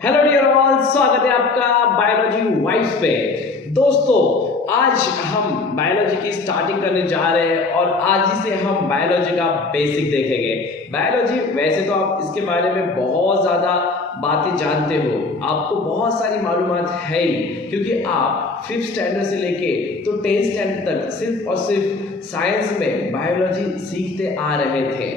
Hello dear all, स्वागत है आपका बायोलॉजी वाइब्स पे। दोस्तों, आज हम बायोलॉजी की स्टार्टिंग करने जा रहे हैं और आज ही से हम बायोलॉजी का बेसिक देखेंगे। बायोलॉजी वैसे तो आप इसके बारे में बहुत ज़्यादा बातें जानते हो, आपको बहुत सारी मालूमात है ही, क्योंकि आप 5th स्टैंडर्ड से लेके तो 10th स्टैंडर्ड तक सिर्फ और सिर्फ साइंस में बायोलॉजी सीखते आ रहे थे,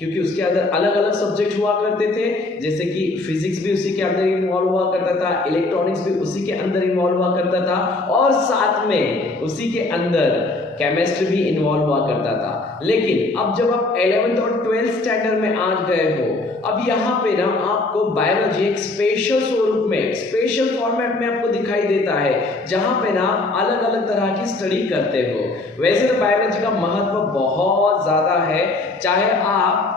क्योंकि उसके अंदर अलग अलग सब्जेक्ट हुआ करते थे, जैसे कि फिजिक्स भी उसी के अंदर इन्वॉल्व हुआ करता था, इलेक्ट्रॉनिक्स भी उसी के अंदर इन्वॉल्व हुआ करता था और साथ में उसी के अंदर केमिस्ट्री भी इन्वॉल्व हुआ करता था। लेकिन अब जब आप 11th और 12th स्टैंडर्ड में आ गए हो, अब यहाँ पे ना आपको बायोलॉजी एक स्पेशल स्वरूप में, स्पेशल फॉर्मेट में आपको दिखाई देता है, जहाँ पे ना अलग अलग तरह की स्टडी करते हो। वैसे तो बायोलॉजी का महत्व बहुत ज़्यादा है, चाहे आप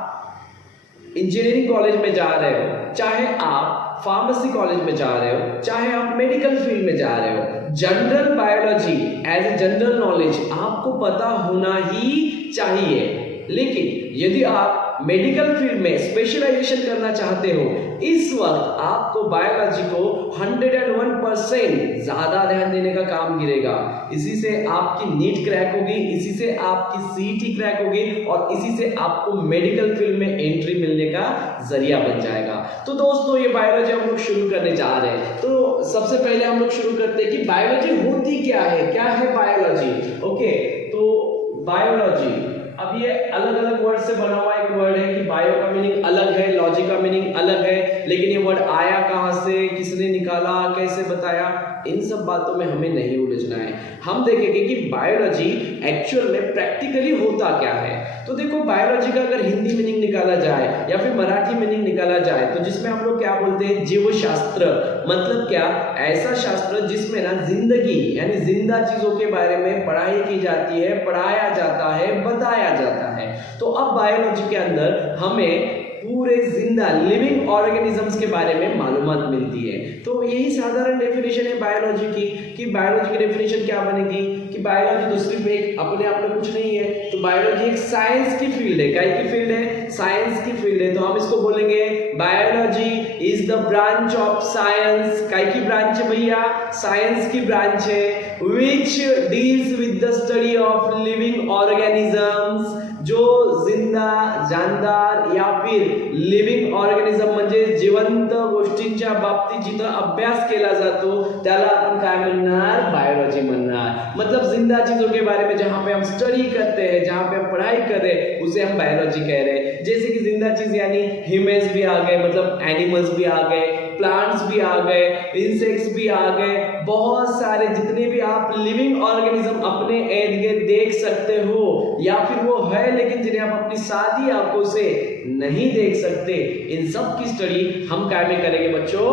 इंजीनियरिंग कॉलेज में जा रहे हो, चाहे आप फार्मेसी कॉलेज में जा रहे हो, चाहे आप मेडिकल फील्ड में जा रहे हो, general biology as a general knowledge आपको पता होना ही चाहिए। लेकिन यदि आप मेडिकल फील्ड में स्पेशलाइजेशन करना चाहते हो, इस वक्त आपको बायोलॉजी को 101% ज्यादा ध्यान देने का काम गिरेगा। इसी से आपकी नीट क्रैक होगी, इसी से आपकी सीईटी क्रैक होगी और इसी से आपको मेडिकल फील्ड में एंट्री मिलने का जरिया बन जाएगा। तो दोस्तों, ये बायोलॉजी हम लोग शुरू करने जा रहे हैं। तो सबसे पहले हम लोग शुरू करते हैं कि बायोलॉजी होती क्या है बायोलॉजी। ओके, तो बायोलॉजी अब ये अलग अलग वर्ड से बना हुआ एक वर्ड है कि बायो का मीनिंग अलग है, लॉजी का मीनिंग अलग है, लेकिन ये वर्ड आया कहाँ से, किसने निकाला, कैसे बताया, इन सब बातों में हमें नहीं उलझना है। हम देखेंगे कि बायोलॉजी एक्चुअल में प्रैक्टिकली होता क्या है। तो देखो, बायोलॉजी का अगर हिंदी मीनिंग निकाला जाए या फिर मराठी मीनिंग निकाला जाए, तो जिसमें हम लोग क्या बोलते हैं, जीव शास्त्र। मतलब क्या, ऐसा शास्त्र जिसमें ना जिंदगी यानी जिंदा चीजों के बारे में पढ़ाई की जाती है, पढ़ाया जाता है, बताया जाता है। तो अब बायोलॉजी के अंदर हमें पूरे जिंदा लिविंग ऑर्गेनिजम्स के बारे में मालूमात मिलती है। तो यही साधारण डेफिनेशन है बायोलॉजी की, कि बायोलॉजी की डेफिनेशन क्या बनेगी कि बायोलॉजी तो सिर्फ एक अपने आप में कुछ नहीं है, तो बायोलॉजी एक साइंस की फील्ड है। काय की फील्ड है? साइंस की फील्ड है। तो हम इसको बोलेंगे biology is the branch of science. काय की ब्रांच है भैया? साइंस की ब्रांच है, which deals with the study of living organisms. जो जिंदा, जानदार या फिर लिव्हिंग ऑर्गॅनिझम म्हणजे जिवंत गोष्टींच्या बाबतीत जिथं अभ्यास केला जातो त्याला आपण काय म्हणणार? बायोलॉजी म्हणणार। मतलब जिंदा चीजों के बारे में जहां पे हम स्टडी करते हैं, जहां पे हम पढ़ाई कर रहे हैं, उसे हम बायोलॉजी कह रहे हैं। जैसे कि जिंदा चीज यानी ह्यूमंस भी आ गए, मतलब एनिमल्स भी आ गए, प्लांट्स भी आ गए, इंसेक्ट्स भी आ गए, बहुत सारे जितने भी आप लिविंग ऑर्गेनिज्म अपने इर्द गिर्द देख सकते हो या फिर वो है लेकिन जिन्हें आप अपनी सादी आंखों से नहीं देख सकते, इन सब की स्टडी हम क्या में करेंगे बच्चों?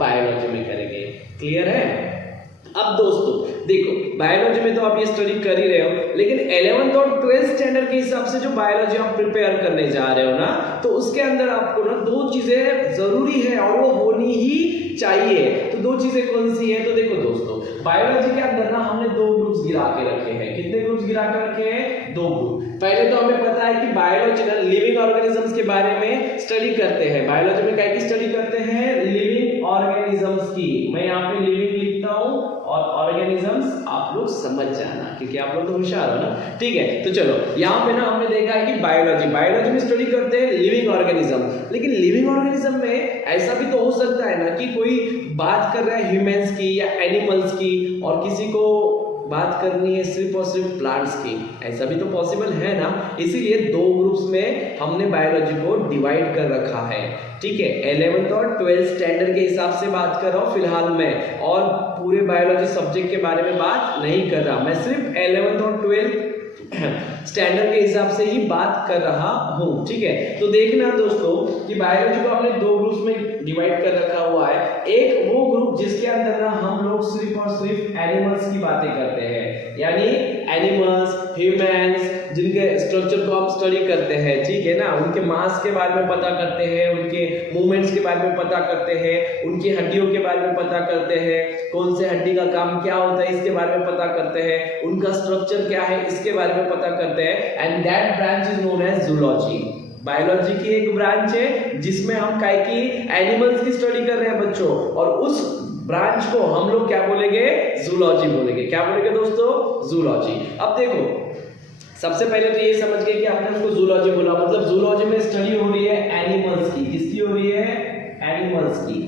बायोलॉजी में करेंगे। क्लियर है? अब दोस्तों देखो, बायोलॉजी में तो आप ये स्टडी कर ही रहे हो, लेकिन 11th और 12th स्टैंडर्ड के हिसाब से जो बायोलॉजी आप प्रिपेयर करने जा रहे हो ना, तो उसके अंदर आपको ना दो चीजें जरूरी है और वो होनी ही चाहिए। तो दो चीजें कौन सी है? तो देखो दोस्तों, बायोलॉजी के अंदर ना हमने दो ग्रुप्स गिरा के रखे हैं। कितने ग्रुप्स गिरा के रखे हैं? दो ग्रुप। पहले तो हमें पता है कि बायोलॉजी ना लिविंग ऑर्गेनिजम्स के बारे में स्टडी करते हैं। बायोलॉजी में क्या की स्टडी करते हैं? लिविंग ऑर्गेनिजम्स की। मैं यहाँ पे लिविंग लिखता हूँ और ऑर्गेनिजम्स आप लोग समझ जाना, क्योंकि आप लोग तो होशियार हो ना। ठीक है, तो चलो यहाँ पे ना हमने देखा है कि बायोलॉजी में स्टडी करते हैं लिविंग ऑर्गेनिज्म। लेकिन लिविंग ऑर्गेनिज्म में ऐसा भी तो हो सकता है ना कि कोई बात कर रहा है ह्यूमंस की या एनिमल्स की और किसी को बात करनी है सिर्फ और सिर्फ प्लांट्स की। ऐसा भी तो पॉसिबल है ना। इसीलिए दो ग्रुप्स में हमने बायोलॉजी को डिवाइड कर रखा है। ठीक है, 11th और 12th स्टैंडर्ड के हिसाब से बात कर रहा हूँ फिलहाल मैं, और पूरे बायोलॉजी सब्जेक्ट के बारे में बात नहीं कर रहा। मैं सिर्फ 11th और 12th स्टैंडर्ड के हिसाब से ही बात कर रहा हूँ। ठीक है, तो देखना दोस्तों कि बायोलॉजी को हमने दो ग्रुप्स में डिवाइड कर रखा हुआ है। एक वो ग्रुप जिसके अंदर ना हम लोग सिर्फ और सिर्फ एनिमल्स की बातें करते हैं, यानी एनिमल्स, ह्यूमंस, जिनके स्ट्रक्चर को हम स्टडी करते हैं। ठीक है ना, उनके मास के बारे में पता करते हैं, उनके मूवमेंट्स के बारे में पता करते हैं, उनकी हड्डियों के बारे में पता करते हैं, कौन से हड्डी का काम क्या होता है इसके बारे में पता करते हैं, उनका स्ट्रक्चर क्या है इसके बारे में पता करते हैं। And that branch is known as zoology. Biology की एक ब्रांच है जिसमें हम काय की एनिमल्स की स्टडी कर रहे हैं बच्चों, और उस ब्रांच को हम लोग क्या बोलेंगे, जूलॉजी बोलेंगे। क्या बोलेंगे दोस्तों, जूलॉजी। अब देखो सबसे पहले तो ये समझ गए कि हमने उसको जूलॉजी बोला, मतलब जूलॉजी में स्टडी हो रही है एनिमल्स की। किसकी हो रही है, एनिमल्स की,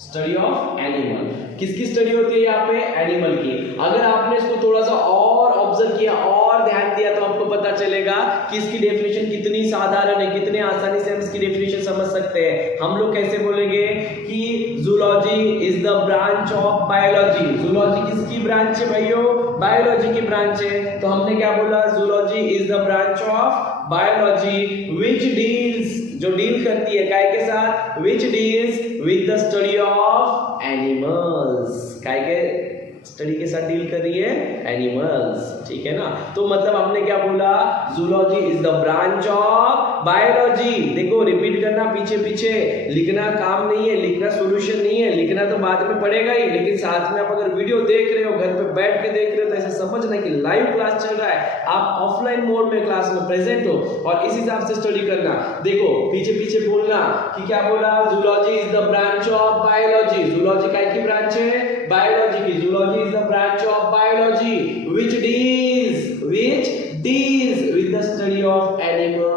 स्टडी ऑफ एनिमल। किसकी स्टडी होती है यहाँ पे, एनिमल की। अगर आपने इसको थोड़ा सा और ऑब्जर्व किया और ध्यान दिया तो आपको पता चलेगा कि इसकी डेफिनेशन कितनी साधारण है, कितने आसानी से हम इसकी डेफिनेशन समझ सकते हैं। हम लोग कैसे बोलेंगे कि zoology is the branch of biology. Zoology किसकी ब्रांच है भाइयों, बायोलॉजी की ब्रांच है। तो हमने क्या बोला, zoology is the branch of biology which deals, जो डील करती है काय के साथ, which deals with the study of animals. काय के स्टडी के साथ डील कर रही है, एनिमल्स, ठीक है ना। तो मतलब हमने क्या बोला, zoology is the branch of biology. देखो रिपीट करना, पीछे पीछे लिखना काम नहीं है, लिखना सॉल्यूशन नहीं है, लिखना तो बाद में पड़ेगा ही, लेकिन साथ में आप अगर वीडियो देख रहे हो, घर पे बैठ के देख रहे हो, तो ऐसा समझना कि लाइव क्लास चल रहा है, आप ऑफलाइन मोड में क्लास में प्रेजेंट हो और इस हिसाब से स्टडी करना। देखो पीछे पीछे बोलना कि क्या बोला, zoology is the branch of biology. Zoology काय की ब्रांच है, बायोलॉजी की। Zoology is the branch of biology which deals with the study of animals।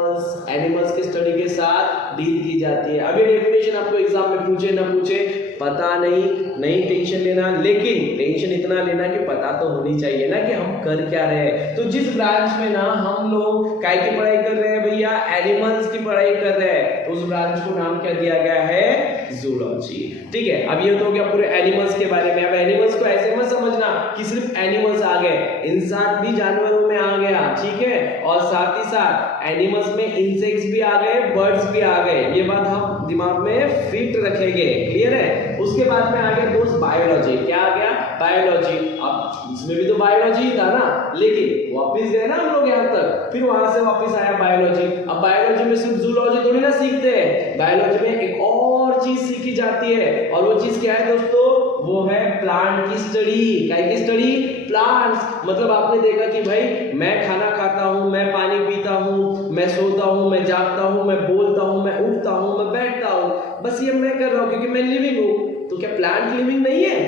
Animals के स्टडी के साथ डील की जाती है। अभी डेफिनेशन आपको एग्जाम में पूछे ना पूछे पता नहीं टेंशन लेना, लेकिन टेंशन इतना लेना कि पता तो होनी चाहिए ना कि हम कर क्या रहे हैं। तो जिस ब्रांच में ना हम लोग काय की पढ़ाई कर रहे हैं भैया, एनिमल्स की पढ़ाई कर रहे हैं, तो उस ब्रांच को नाम क्या दिया गया है, जूलॉजी। ठीक है, अब ये तो हो गया पूरे एनिमल्स के बारे में। अब एनिमल्स को ऐसे मत समझना कि सिर्फ एनिमल्स आ गए, इंसान भी जानवरों में आ गया, ठीक है, और साथ ही साथ एनिमल्स में इंसेक्ट्स भी आ गए, बर्ड्स भी आ गए। ये बात हम दिमाग में फिट रखेंगे, क्लियर है। उसके बाद में आ गया दोस्त बायोलॉजी। क्या आ गया, बायोलॉजी। अब इसमें भी तो बायोलॉजी था ना, लेकिन वापस गए ना हम लोग यहाँ तक, फिर वहां से वापस आया बायोलॉजी। अब बायोलॉजी में सिर्फ जूलॉजी थोड़ी ना सीखते हैं, बायोलॉजी में एक और चीज सीखी जाती है, और वो चीज क्या है दोस्तों, वो है प्लांट की स्टडी। काय की स्टडी, प्लांट्स। मतलब आपने देखा कि भाई मैं खाना खाता हूँ, मैं पानी पीता हूँ, मैं सोता हूँ, मैं जागता हूँ, मैं बोलता हूँ, मैं उठता हूँ, मैं बैठता हूँ, बस ये मैं कर रहा हूँ क्योंकि मैं लिविंग हूँ। तो क्या प्लांट लिविंग नहीं है,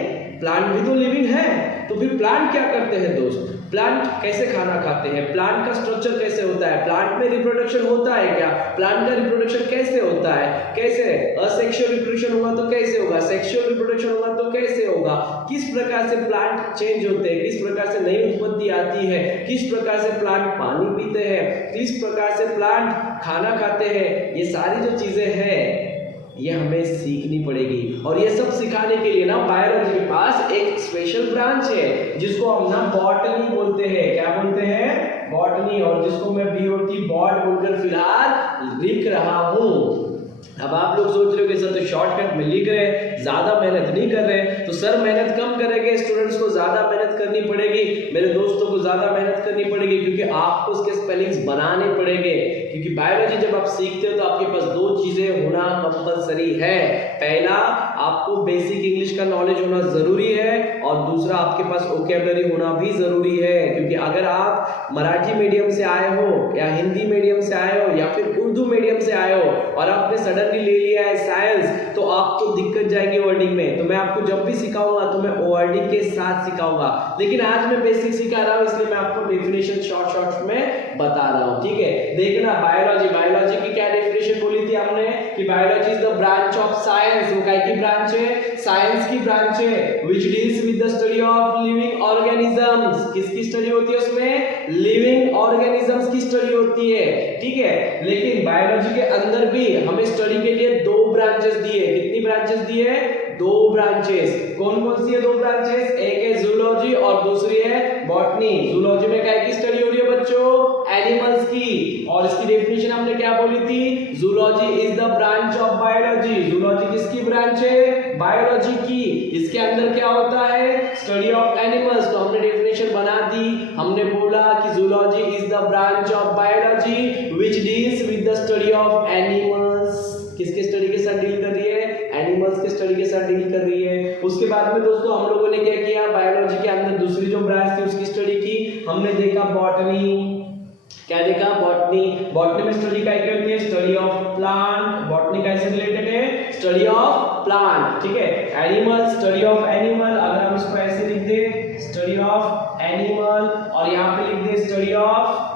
प्लांट भी तो लिविंग है। तो फिर प्लांट क्या करते हैं दोस्त, प्लांट कैसे खाना खाते हैं, प्लांट का स्ट्रक्चर कैसे होता है, प्लांट में रिप्रोडक्शन होता है क्या, प्लांट का रिप्रोडक्शन कैसे होता है, कैसे असेक्सुअल रिप्रोडक्शन होगा तो कैसे होगा, सेक्सुअल रिप्रोडक्शन होगा तो कैसे होगा, किस प्रकार से प्लांट चेंज होते हैं, किस प्रकार से नई उत्पत्ति आती है, किस प्रकार से प्लांट पानी पीते हैं, किस प्रकार से प्लांट खाना खाते हैं, ये सारी जो चीजें हैं ये हमें सीखनी पड़ेगी। और ये सब सिखाने के लिए ना बायोलॉजी के पास एक स्पेशल ब्रांच है जिसको हम ना बॉटनी बोलते हैं। क्या बोलते हैं, बॉटनी, और जिसको मैं बीओटी बॉट बोलकर फिलहाल लिख रहा हूँ। अब आप लोग सोच रहे हो कि सर तो शॉर्टकट में लिख रहे हैं, ज्यादा मेहनत नहीं कर रहे, तो सर मेहनत कम करेंगे, स्टूडेंट्स को ज्यादा मेहनत करनी पड़ेगी, मेरे दोस्तों को ज्यादा मेहनत करनी पड़ेगी, क्योंकि आपको उसके स्पेलिंग्स बनाने पड़ेंगे। क्योंकि बायोलॉजी जब आप सीखते हो तो आपके पास दो चीजें होना कंपलसरी है। पहला, आपको बेसिक इंग्लिश का नॉलेज होना जरूरी है, और दूसरा आपके पास वोकैबुलरी होना भी जरूरी है। क्योंकि अगर आप मराठी मीडियम से आए हो या हिंदी मीडियम से आए हो या फिर उर्दू मीडियम से आए हो और आपने सडनली ले लिया है साइंस, तो आपको दिक्कत जाएगी वर्डिंग में। तो मैं आपको जब भी सिखाऊंगा तो मैं वर्डिंग के साथ सिखाऊंगा, लेकिन आज मैं बेसिक सिखा रहा हूँ, इसलिए मैं आपको डेफिनेशन शॉर्ट में बता रहा हूँ। ठीक है, देखना बायोलॉजी की क्या डेफिनेशन बोली थी हमने कि biology is the branch of science. वो काय की ब्रांच है, साइंस की ब्रांच है, which deals with the study of living organisms. किसकी स्टडी होती है उसमें, लिविंग ऑर्गेनिजम्स की स्टडी होती है। ठीक है, लेकिन बायोलॉजी के अंदर भी हमें स्टडी के लिए दो ब्रांचेस दिए। कितनी ब्रांचेस दिए, दो ब्रांचेस। कौन कौन सी है दो ब्रांचेस, एक है जूलॉजी और दूसरी है बॉटनी। जूलॉजी में काय की स्टडी हो रही है बच्चों, एनिमल्स की, और इसकी डेफिनेशन हमने क्या बोली थी, zoology is the branch of biology. Zoology किसकी ब्रांच है, बायोलॉजी की। इसके अंदर क्या होता है, स्टडी ऑफ एनिमल्स। तो हमने डेफिनेशन बना दी, हमने बोला कि zoology is the branch of biology which deals with the study of animals. किसके स्टडी के साथ डील कर रही है, एनिमल्स के स्टडी के साथ डील कर रही है। उसके बाद में दोस्तों हम लोगों ने क्या किया, बायोलॉजी के अंदर दूसरी जो ब्रांच थी उसकी स्टडी की। हमने देखा बॉटनी, क्या देखा? बॉटनी। बॉटनी में स्टडी क्या होती है? Study of plant. बॉटनी कैसे रिलेटेड है? स्टडी ऑफ प्लांट, ठीक है। Animal, study of animal. अगर हम इसको ऐसे लिख दे, स्टडी ऑफ एनिमल, और यहाँ पे लिख दे स्टडी ऑफ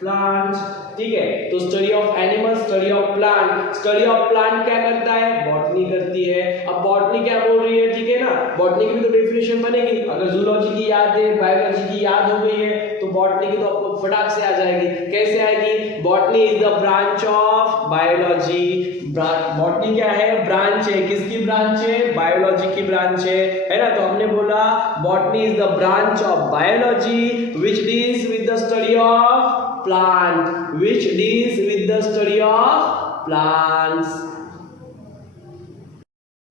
प्लांट, ठीक है। तो study of animal, study of plant. Study of plant क्या करता है? बॉटनी करती है। अब बॉटनी क्या बोल रही है, ठीक है ना? बॉटनी की भी तो डेफिनेशन बनेगी। अगर जूलॉजी की याद है, बायोलॉजी की याद हो गई है, तो बॉटनी की तो आपको फटाक से आ जाएगी। कैसे आएगी? Botany is the branch of biology. Botany क्या है? ब्रांच है। किसकी ब्रांच है? बायोलॉजी की ब्रांच है ना? तो हमने बोला botany is the branch of biology which deals with the study of plant, which deals with the study of plants।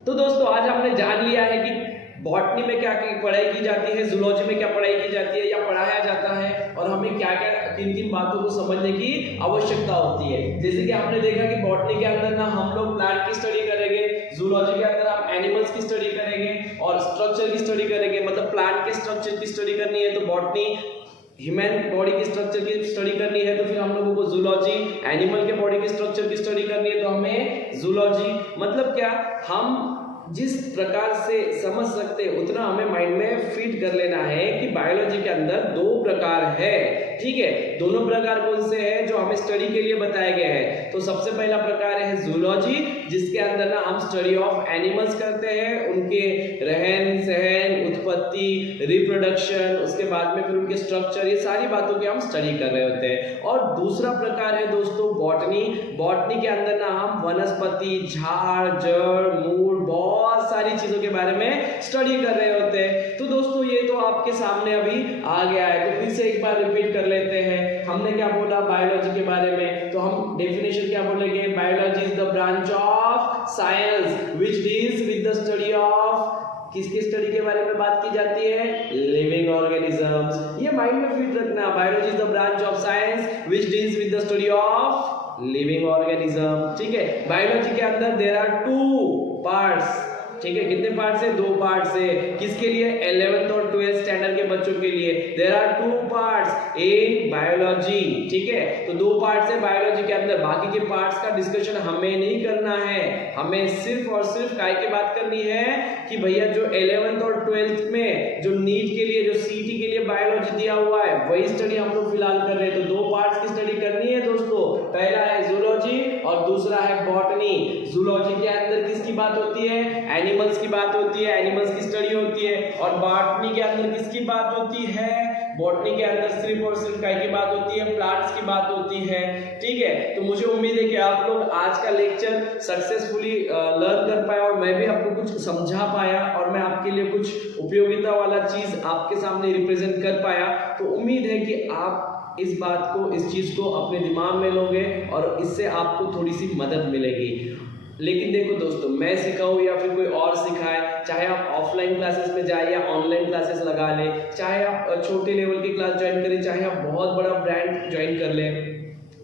तो दोस्तों आज हमने जान लिया है कि बॉटनी में क्या पढ़ाई की जाती है, जूलॉजी में क्या पढ़ाई की जाती है या पढ़ाया जाता है, और हमें क्या क्या किन किन बातों को समझने की आवश्यकता होती है। जैसे कि हमने देखा कि बॉटनी के अंदर ना हम लोग प्लांट की स्टडी करेंगे, जूलॉजी के अंदर हम एनिमल्स की स्टडी करेंगे और स्ट्रक्चर की स्टडी करेंगे। मतलब प्लांट के स्ट्रक्चर की स्टडी करनी है तो बॉटनी, ह्यूमन बॉडी की स्ट्रक्चर की स्टडी करनी है तो फिर हम लोगों को जूलॉजी, एनिमल के बॉडी की स्ट्रक्चर की स्टडी करनी है तो हमें जूलॉजी। मतलब क्या, हम जिस प्रकार से समझ सकते उतना हमें माइंड में फिट कर लेना है कि बायोलॉजी के अंदर दो प्रकार है, ठीक है। दोनों प्रकार कौन से हैं जो हमें स्टडी के लिए बताए गए हैं? तो सबसे पहला प्रकार है जूलॉजी, जिसके अंदर ना हम स्टडी ऑफ एनिमल्स करते हैं, उनके रहन सहन, उत्पत्ति, रिप्रोडक्शन, उसके बाद में फिर उनके स्ट्रक्चर, ये सारी बातों की हम स्टडी कर रहे होते हैं। और दूसरा प्रकार है दोस्तों बॉटनी। बॉटनी के अंदर ना हम वनस्पति, झाड़, जड़, मूल, बहुत सारी चीजों के बारे में स्टडी कर रहे होते हैं। तो दोस्तों ये तो आपके सामने अभी आ गया है, तो फिर से एक बार रिपीट कर लेते हैं। हमने क्या बोला बायोलॉजी के बारे में? तो हम डेफिनेशन क्या बोलेंगे? Biology is the branch of science which deals with the study of, किसकी स्टडी के बारे में बात की जाती है? Living organisms. ये माइंड में फिट रखना। Biology is the branch of science which deals with the study of living organism, ठीक है। बायोलॉजी के अंदर देयर आर 2 पार्ट्स, ठीक है। कितने पार्ट्स है? 2 पार्ट्स है। किसके लिए? 11th और 12th स्टैंडर्ड के बच्चों के लिए। There are 2 parts in biology, ठीक है। तो 2 पार्ट्स है बायोलॉजी के अंदर। बाकी के पार्ट्स का डिस्कशन हमें नहीं करना है, हमें सिर्फ और सिर्फ काय की बात करनी है कि भैया जो 11th और 12th में जो नीट के लिए, जो सीटी के लिए बायोलॉजी दिया हुआ है, वही स्टडी हम लोग फिलहाल कर रहे हैं। तो 2 पार्ट्स की स्टडी करनी है दोस्तों। पहला है जूलॉजी और दूसरा है बॉटनी। जूलॉजी के अंदर किसकी बात होती है? एनिमल्स की बात होती है, एनिमल्स की स्टडी होती है। और बॉटनी के अंदर किसकी बात होती है? बॉटनी के अंदर सिर्फ और सिर्फ काय की बात होती है? प्लांट्स की बात होती है, ठीक है। तो मुझे उम्मीद है कि आप लोग आज का लेक्चर सक्सेसफुली लर्न कर पाए और मैं भी आपको कुछ समझा पाया और मैं आपके लिए कुछ उपयोगिता वाला चीज आपके सामने रिप्रेजेंट कर पाया। तो उम्मीद है कि आप इस बात को, इस चीज को अपने दिमाग में लोगे और इससे आपको थोड़ी सी मदद मिलेगी। लेकिन देखो दोस्तों, मैं सिखाऊं या फिर कोई और सिखाए, चाहे आप ऑफलाइन क्लासेस में जाए या ऑनलाइन क्लासेस लगा ले, चाहे आप छोटे लेवल की क्लास ज्वाइन करें, चाहे आप बहुत बड़ा ब्रांड ज्वाइन कर ले,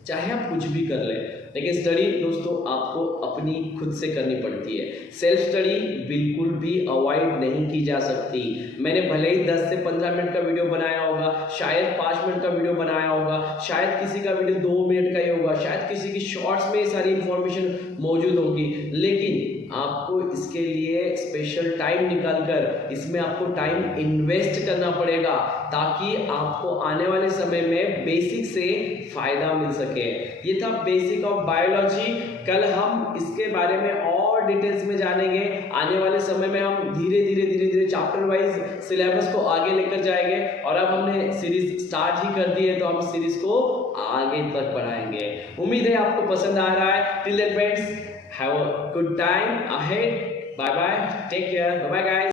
चाहे आप कुछ भी कर ले, लेकिन स्टडी दोस्तों आपको अपनी खुद से करनी पड़ती है। सेल्फ स्टडी बिल्कुल भी अवॉइड नहीं की जा सकती। मैंने भले ही 10 से 15 मिनट का वीडियो बनाया होगा, शायद 5 मिनट का वीडियो बनाया होगा, शायद किसी का वीडियो 2 मिनट का ही होगा, शायद किसी की शॉर्ट्स में सारी इंफॉर्मेशन मौजूद होगी, लेकिन आपको इसके लिए स्पेशल टाइम निकालकर इसमें आपको टाइम इन्वेस्ट करना पड़ेगा ताकि आपको आने वाले समय में बेसिक से फायदा मिल सके। ये था बेसिक ऑफ बायोलॉजी। कल हम इसके बारे में और डिटेल्स में जानेंगे। आने वाले समय में हम धीरे धीरे चैप्टर वाइज सिलेबस को आगे लेकर जाएंगे और अब हमने सीरीज स्टार्ट ही कर दी है तो हम सीरीज को आगे तक बढ़ाएंगे। उम्मीद है आपको पसंद आ रहा है। Till then friends, have a good time ahead. Bye bye, take care, bye bye guys.